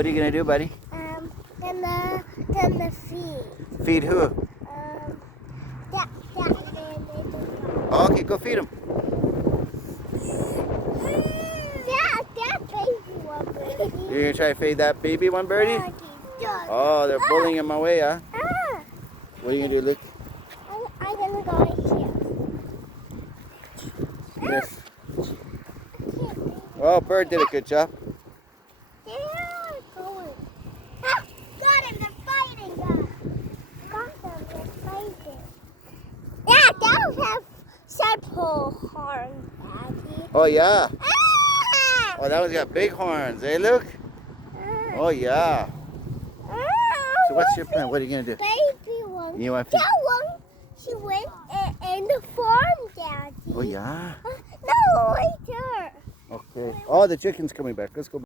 What are you gonna do, buddy? Gonna feed. Feed who? That man. Okay, go feed him. That baby one, baby. You're gonna try to feed that baby one, birdie? Yeah. Oh, they're bullying him away, huh? What are you gonna do, Luke? I'm gonna go right here. Yes. Oh, bird did a good job. Yeah, going. Got him, they're fighting, guys. Got them, they're fighting. Yeah, they'll have several horns, Daddy. Oh, yeah. Ah! Oh, that one's got big horns, eh, Luke? Oh, yeah. So what's your plan? What are you gonna do? Baby one. You want to? That one, she went in the farm, Daddy. Oh, yeah. No, right there. Okay. Oh, the chicken's coming back. Let's go.